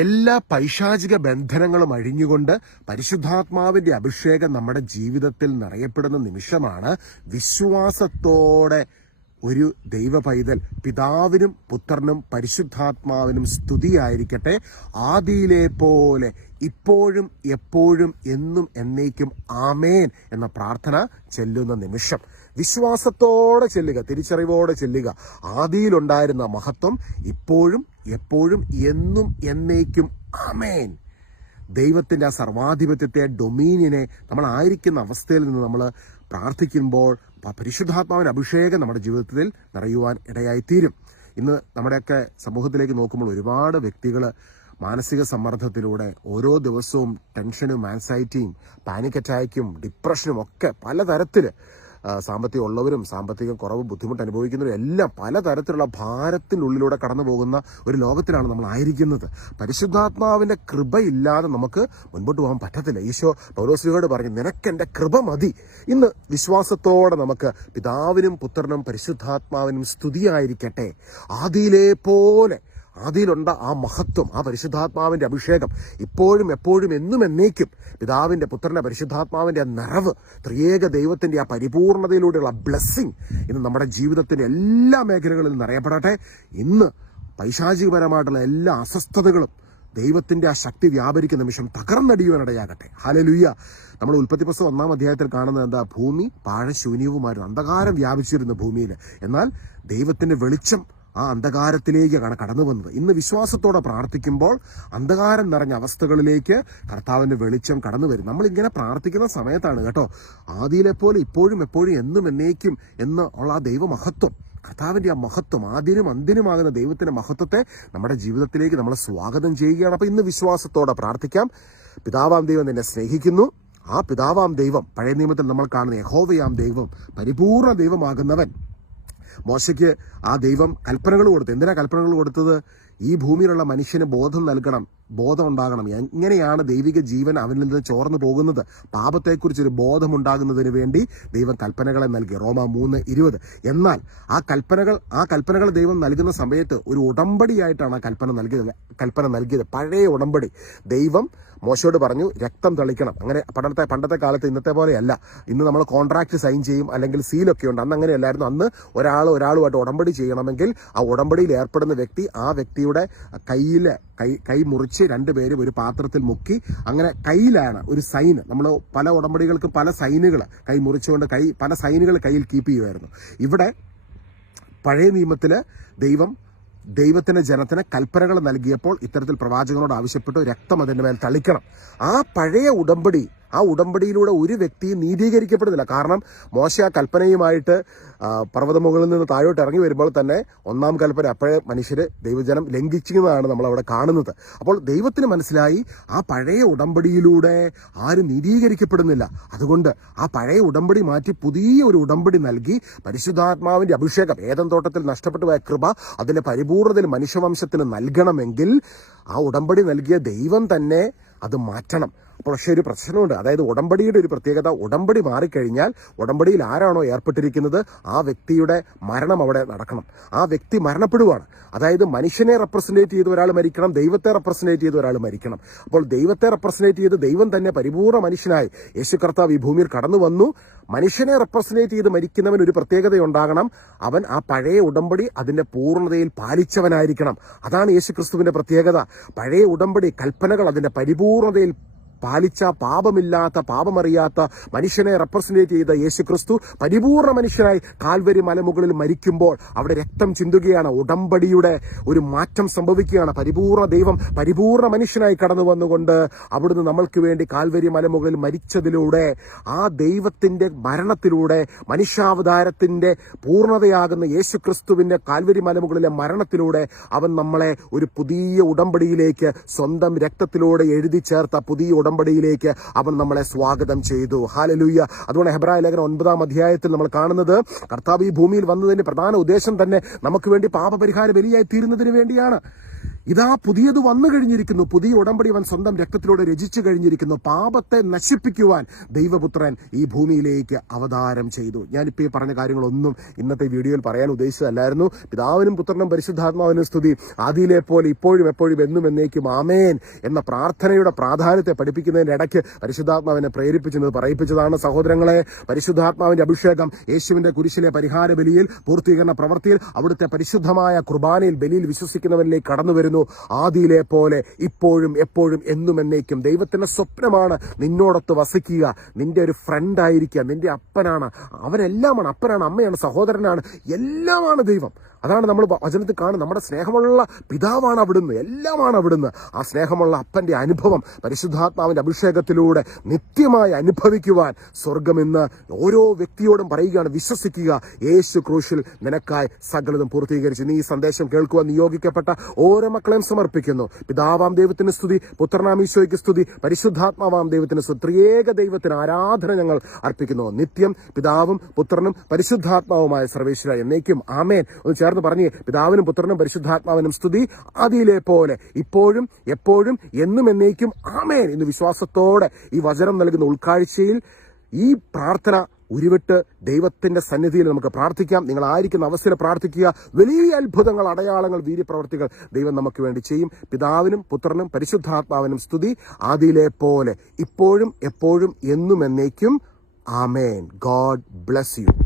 എല്ലാ പൈശാചിക ബന്ധനങ്ങളും അഴിഞ്ഞുകൊണ്ട് പരിശുദ്ധാത്മാവിന്റെ അഭിഷേകം നമ്മുടെ ജീവിതത്തിൽ നിറയപ്പെടുന്ന നിമിഷമാണ് വിശ്വാസത്തോടെ ഒരു ദൈവ പൈതൽ പിതാവിനും പുത്രനും പരിശുദ്ധാത്മാവിനും സ്തുതിയായിരിക്കട്ടെ. ആദിയിലെ പോലെ ഇപ്പോഴും എപ്പോഴും എന്നും എന്നേക്കും ആമേൻ എന്ന പ്രാർത്ഥന ചെല്ലുന്ന നിമിഷം. വിശ്വാസത്തോടെ ചെല്ലുക തിരിച്ചറിവോടെ ചെല്ലുക. ആദിയിലുണ്ടായിരുന്ന മഹത്വം ഇപ്പോഴും എപ്പോഴും എന്നും എന്നേക്കും അമേൻ ദൈവത്തിന്റെ ആ സർവാധിപത്യത്തെ ഡൊമീനിയനെ നമ്മൾ ആയിരിക്കുന്ന അവസ്ഥയിൽ നിന്ന് നമ്മൾ പ്രാർത്ഥിക്കുമ്പോൾ പരിശുദ്ധാത്മാവിന്റെ അഭിഷേകം നമ്മുടെ ജീവിതത്തിൽ നിറയുവാൻ ഇടയായിത്തീരും. ഇന്ന് നമ്മുടെയൊക്കെ സമൂഹത്തിലേക്ക് നോക്കുമ്പോൾ ഒരുപാട് വ്യക്തികൾ മാനസിക സമ്മർദ്ദത്തിലൂടെ ഓരോ ദിവസവും ടെൻഷനും ആൻസൈറ്റിയും പാനിക് അറ്റാക്കും ഡിപ്രഷനും ഒക്കെ പലതരത്തിൽ സാമ്പത്തികം ഉള്ളവരും സാമ്പത്തികം കുറവ് ബുദ്ധിമുട്ട് അനുഭവിക്കുന്നവരും എല്ലാം പലതരത്തിലുള്ള ഭാരത്തിനുള്ളിലൂടെ കടന്നു പോകുന്ന ഒരു ലോകത്തിലാണ് നമ്മൾ ആയിരിക്കുന്നത്. പരിശുദ്ധാത്മാവിന്റെ കൃപയില്ലാതെ നമുക്ക് മുൻപോട്ട് പോകാൻ പറ്റത്തില്ല. ഈശോ പൗലോസ്ലിയോട് പറഞ്ഞു നിനക്ക് എന്റെ കൃപ മതി. ഇന്ന് വിശ്വാസത്തോടെ നമുക്ക് പിതാവിനും പുത്രനും പരിശുദ്ധാത്മാവിനും സ്തുതിയായിരിക്കട്ടെ. ആദിയിലെ പോലെ ആദിയിലുണ്ട ആ മഹത്വം ആ പരിശുദ്ധാത്മാവിന്റെ അഭിഷേകം. ഇപ്പോഴും എപ്പോഴും എന്നും എന്നേക്കും പിതാവിന്റെ പുത്രന്റെ പരിശുദ്ധാത്മാവിന്റെ ആ നിറവ് ത്രിയേക ദൈവത്തിന്റെ ആ പരിപൂർണതയിലൂടെയുള്ള ബ്ലെസ്സിങ് ഇന്ന് നമ്മുടെ ജീവിതത്തിന്റെ എല്ലാ മേഖലകളിലും നിറയപ്പെടട്ടെ ഇന്ന് പൈശാചികപരമായിട്ടുള്ള എല്ലാ അസ്വസ്ഥതകളും ദൈവത്തിന്റെ ആ ശക്തി വ്യാപരിക്കുന്ന നിമിഷം തകർന്നടിയുവാനിടയാകട്ടെ. ഹലലുയ്യ നമ്മൾ ഉൽപ്പത്തി പുസ്തകം ഒന്നാം അധ്യായത്തിൽ കാണുന്നത് എന്താ? ഭൂമി പാഴശൂന്യവുമായിരുന്നു അന്ധകാരം വ്യാപിച്ചിരുന്നു ഭൂമിയിൽ. എന്നാൽ ദൈവത്തിന്റെ വെളിച്ചം ആ അന്ധകാരത്തിലേക്കാണ് കടന്നു വന്നത്. ഇന്ന് വിശ്വാസത്തോടെ പ്രാർത്ഥിക്കുമ്പോൾ അന്ധകാരം നിറഞ്ഞ അവസ്ഥകളിലേക്ക് കർത്താവിന്റെ വെളിച്ചം കടന്നു വരും. നമ്മൾ ഇങ്ങനെ പ്രാർത്ഥിക്കുന്ന സമയത്താണ് കേട്ടോ ആദിയിലെ പോലെ ഇപ്പോഴും എപ്പോഴും എന്നും എന്നേക്കും എന്ന് ഉള്ള ആ ദൈവമഹത്വം. കർത്താവിന്റെ ആ മഹത്വം ആദ്യനും അന്തിനുമാകുന്ന ദൈവത്തിന്റെ മഹത്വത്തെ നമ്മുടെ ജീവിതത്തിലേക്ക് നമ്മൾ സ്വാഗതം ചെയ്യുകയാണ്. അപ്പൊ ഇന്ന് വിശ്വാസത്തോടെ പ്രാർത്ഥിക്കാം. പിതാവാം ദൈവം നിന്നെ സ്നേഹിക്കുന്നു. ആ പിതാവാം ദൈവം പഴയ നിയമത്തിൽ നമ്മൾ കാണുന്ന യഹോവയാം ദൈവം പരിപൂർണ ദൈവമാകുന്നവൻ. മോശയ്ക്ക് ആ ദൈവം കൽപ്പനകൾ കൊടുത്തു എന്തിനാ കൽപ്പനകൾ കൊടുത്തത്? ഈ ഭൂമിയിലുള്ള മനുഷ്യന് ബോധം നൽകണം ബോധം ഉണ്ടാകണം. എങ്ങനെയാണ് ദൈവിക ജീവൻ അവനിൽ നിന്ന് ചോർന്നു പോകുന്നത്? പാപത്തെക്കുറിച്ചൊരു ബോധമുണ്ടാകുന്നതിന് വേണ്ടി ദൈവം കൽപ്പനകളെ നൽകി. റോമ മൂന്ന് ഇരുപത്. എന്നാൽ ആ കൽപ്പനകൾ ആ കൽപ്പനകൾ ദൈവം നൽകുന്ന സമയത്ത് ഒരു ഉടമ്പടിയായിട്ടാണ് ആ കൽപ്പന നൽകിയത്. കൽപ്പന നൽകിയത്. പഴയ ഉടമ്പടി. ദൈവം മോശയോട് പറഞ്ഞു രക്തം തളിക്കണം. അങ്ങനെ പണ്ടത്തെ പണ്ടത്തെ കാലത്ത് ഇന്നത്തെ പോലെയല്ല. ഇന്ന് നമ്മൾ കോൺട്രാക്ട് സൈൻ ചെയ്യും അല്ലെങ്കിൽ സീലൊക്കെ ഉണ്ട്. അന്ന് അങ്ങനെയല്ലായിരുന്നു. അന്ന് ഒരാൾ ഒരാളുമായിട്ട് ഉടമ്പടി ചെയ്യണമെങ്കിൽ ആ ഉടമ്പടിയിൽ ഏർപ്പെടുന്ന വ്യക്തി ആ വ്യക്തിയുടെ കയ്യിൽ കൈ കൈ മുറിച്ച് രണ്ടുപേരും ഒരു പാത്രത്തിൽ മുക്കി അങ്ങനെ കയ്യിലാണ് ഒരു സൈൻ നമ്മൾ പല ഉടമ്പടികൾക്ക് പല സൈനുകൾ കൈ മുറിച്ചുകൊണ്ട് കൈ പല സൈനുകൾ കയ്യിൽ കീപ്പ് ചെയ്യുമായിരുന്നു. ഇവിടെ പഴയ നിയമത്തിൽ ദൈവം ദൈവത്തിന്റെ ജനത്തിന് കൽപ്പനകൾ നൽകിയപ്പോൾ ഇത്തരത്തിൽ പ്രവാചകനോട് ആവശ്യപ്പെട്ടു രക്തം അതിന്റെ മേൽ തളിക്കണം. ആ പഴയ ഉടമ്പടി ആ ഉടമ്പടിയിലൂടെ ഒരു വ്യക്തിയും നീതീകരിക്കപ്പെടുന്നില്ല. കാരണം മോശ ആ കൽപ്പനയുമായിട്ട് പർവതമുകളിൽ നിന്ന് താഴോട്ട് ഇറങ്ങി വരുമ്പോൾ തന്നെ ഒന്നാം കൽപ്പന അപ്പോഴേ മനുഷ്യർ ദൈവജനം ലംഘിക്കുന്നതാണ് നമ്മൾ അവിടെ കാണുന്നത്. അപ്പോൾ ദൈവത്തിന് മനസ്സിലായി ആ പഴയ ഉടമ്പടിയിലൂടെ ആരും നീതീകരിക്കപ്പെടുന്നില്ല. അതുകൊണ്ട് ആ പഴയ ഉടമ്പടി മാറ്റി പുതിയ ഒരു ഉടമ്പടി നൽകി പരിശുദ്ധാത്മാവിന്റെ അഭിഷേകം ഏതൻ തോട്ടത്തിൽ നഷ്ടപ്പെട്ടു പോയ കൃപ അതിന്റെ പരിപൂർണതയിൽ മനുഷ്യവംശത്തിന് നൽകണമെങ്കിൽ ആ ഉടമ്പടി നൽകിയ ദൈവം തന്നെ അത് മാറ്റണം. പക്ഷേ ഒരു പ്രശ്നമുണ്ട്. അതായത് ഉടമ്പടിയുടെ ഒരു പ്രത്യേകത ഉടമ്പടി മാറിക്കഴിഞ്ഞാൽ ഉടമ്പടിയിൽ ആരാണോ ഏർപ്പെട്ടിരിക്കുന്നത്? ആ വ്യക്തിയുടെ മരണം അവിടെ നടക്കണം. ആ വ്യക്തി മരണപ്പെടുവാണ്. അതായത് മനുഷ്യനെ റെപ്രസെന്റേറ്റ് ചെയ്ത് ഒരാൾ മരിക്കണം ദൈവത്തെ റെപ്രസെന്റേറ്റ് ചെയ്ത് ഒരാൾ മരിക്കണം. അപ്പോൾ ദൈവത്തെ റെപ്രസെന്റേറ്റ് ചെയ്ത് ദൈവം തന്നെ പരിപൂർണ മനുഷ്യനായി യേശു കർത്താവ് ഈ ഭൂമിയിൽ കടന്നു വന്നു. മനുഷ്യനെ റെപ്രസെന്റേറ്റ് ചെയ്ത് മരിക്കുന്നവൻ ഒരു പ്രത്യേകതയുണ്ടാകണം അവൻ ആ പഴയ ഉടമ്പടി അതിന്റെ പൂർണതയിൽ പാലിച്ചവനായിരിക്കണം. അതാണ് യേശു ക്രിസ്തുവിന്റെ പ്രത്യേകത. പഴയ ഉടമ്പടി കൽപ്പനകൾ അതിന്റെ അതിന്റെ പരിപൂർണതയിൽ പാലിച്ച പാപമില്ലാത്ത പാപമറിയാത്ത മനുഷ്യനെ റെപ്രസെന്റേറ്റ് ചെയ്ത യേശു ക്രിസ്തു പരിപൂർണ മനുഷ്യനായി കാൽവരി മലമുകളിൽ മരിക്കുമ്പോൾ അവിടെ രക്തം ചിന്തുകയാണ്. ഉടമ്പടിയുടെ ഒരു മാറ്റം സംഭവിക്കുകയാണ്. പരിപൂർണ ദൈവം പരിപൂർണ മനുഷ്യനായി കടന്നു വന്നുകൊണ്ട് അവിടുന്ന് നമ്മൾക്ക് വേണ്ടി കാൽവരി മലമുകളിൽ മരിച്ചതിലൂടെ ആ ദൈവത്തിന്റെ മരണത്തിലൂടെ മനുഷ്യാവതാരത്തിന്റെ പൂർണതയാകുന്ന യേശു ക്രിസ്തുവിന്റെ കാൽവരി മലമുകളിലെ മരണത്തിലൂടെ അവൻ നമ്മളെ ഒരു പുതിയ ഉടമ്പടിയിലേക്ക് സ്വന്തം രക്തത്തിലൂടെ എഴുതി ചേർത്ത പുതിയ ഉടമ്പടിയിലേക്ക് അവൻ നമ്മളെ സ്വാഗതം ചെയ്തു. ഹാലലൂയ്യ അതുകൊണ്ട് ഹെബ്രായ ലേഖനം ഒൻപതാം അധ്യായത്തിൽ നമ്മൾ കാണുന്നത് കർത്താവ് ഈ ഭൂമിയിൽ വന്നതിന്റെ പ്രധാന ഉദ്ദേശം തന്നെ നമുക്ക് വേണ്ടി പാപപരിഹാര ബലിയായി തീരുന്നതിന് വേണ്ടിയാണ്. ഇതാ പുതിയത് വന്നു കഴിഞ്ഞിരിക്കുന്നു. പുതിയ ഉടമ്പടി അവൻ സ്വന്തം രക്തത്തിലൂടെ രചിച്ചു കഴിഞ്ഞിരിക്കുന്നു. പാപത്തെ നശിപ്പിക്കുവാൻ ദൈവപുത്രൻ ഈ ഭൂമിയിലേക്ക് അവതാരം ചെയ്തു. ഞാനിപ്പോൾ ഈ പറഞ്ഞ കാര്യങ്ങളൊന്നും ഇന്നത്തെ വീഡിയോയിൽ പറയാൻ ഉദ്ദേശിച്ചതല്ലായിരുന്നു. പിതാവിനും പുത്രനും പരിശുദ്ധാത്മാവിനും സ്തുതി. ആദിയിലെ പോലെ ഇപ്പോഴും എപ്പോഴും എന്നും എന്നേക്കും ആമേൻ എന്ന പ്രാർത്ഥനയുടെ പ്രാധാന്യത്തെ പഠിപ്പിക്കുന്നതിന്റെ ഇടയ്ക്ക് പരിശുദ്ധാത്മാവിനെ പ്രേരിപ്പിച്ചത് പറയിപ്പിച്ചതാണ്. സഹോദരങ്ങളെ പരിശുദ്ധാത്മാവിന്റെ അഭിഷേകം യേശുവിന്റെ കുരിശിലെ പരിഹാര ബലിയിൽ പൂർത്തീകരണ പ്രവൃത്തിയിൽ അവിടുത്തെ പരിശുദ്ധമായ കുർബാനയിൽ ബലിയിൽ വിശ്വസിക്കുന്നവരിലേക്ക് കടന്നു വരുന്നു ആദിയിലെ പോലെ ഇപ്പോഴും എപ്പോഴും എന്നും എന്നേക്കും. ദൈവത്തിന്റെ സ്വപ്നമാണ് നിന്നോടൊത്ത് വസിക്കുക. നിന്റെ ഒരു ഫ്രണ്ട് ആയിരിക്കുക. നിന്റെ അപ്പനാണ്. അവരെല്ലാമാണ്. അപ്പനാണ് അമ്മയാണ് സഹോദരനാണ്. എല്ലാമാണ് ദൈവം. അതാണ് നമ്മൾ വചനത്തിൽ കാണുന്നത്. നമ്മുടെ സ്നേഹമുള്ള പിതാവാണ് അവിടുന്ന്. എല്ലാമാണ് അവിടുന്ന്. ആ സ്നേഹമുള്ള അപ്പന്റെ അനുഭവം പരിശുദ്ധാത്മാവിന്റെ അഭിഷേകത്തിലൂടെ നിത്യമായി അനുഭവിക്കുവാൻ സ്വർഗം ഇന്ന് ഓരോ വ്യക്തിയോടും പറയുകയാണ്. വിശ്വസിക്കുക. യേശു ക്രൂശിൽ നിനക്കായി സകലതും പൂർത്തീകരിച്ച്. നീ ഈ സന്ദേശം കേൾക്കുവാൻ നിയോഗിക്കപ്പെട്ട ഓരോ മക്കളെയും സമർപ്പിക്കുന്നു. പിതാവാം ദൈവത്തിന് സ്തുതി പുത്രനാം ഈശോയ്ക്ക് സ്തുതി പരിശുദ്ധാത്മാവാം ദൈവത്തിന് സ്തുതി. ത്രിയേക ദൈവത്തിന് ആരാധന ഞങ്ങൾ അർപ്പിക്കുന്നു. നിത്യം പിതാവും പുത്രനും പരിശുദ്ധാത്മാവുമായ സർവേശ്വര എന്നേക്കും. ആമേൻ. ഒന്ന് ചേർന്ന് പറഞ്ഞു പിതാവിനും പുത്രനും പരിശുദ്ധാത്മാവിനും സ്തുതി അതിലെ പോലെ ഇപ്പോഴും എപ്പോഴും എന്നും എന്നേക്കും. ആമേൻ. എന്ന് വിശ്വാസത്തോടെ ഈ വചനം നൽകുന്ന ഉൾക്കാഴ്ചയിൽ ഈ പ്രാർത്ഥന ഉരുവിട്ട് ദൈവത്തിന്റെ സന്നിധിയിൽ നമുക്ക് പ്രാർത്ഥിക്കാം. നിങ്ങൾ ആയിരിക്കുന്ന അവസ്ഥയിൽ പ്രാർത്ഥിക്കുക. വലിയ അത്ഭുതങ്ങൾ അടയാളങ്ങൾ വീര്യപ്രവർത്തികൾ ദൈവം നമുക്ക് വേണ്ടി ചെയ്യും. പിതാവിനും പുത്രനും പരിശുദ്ധാത്മാവിനും സ്തുതി. ആദിയിലെ പോലെ ഇപ്പോഴും എപ്പോഴും എന്നും എന്നേക്കും. ആമേൻ. God bless you.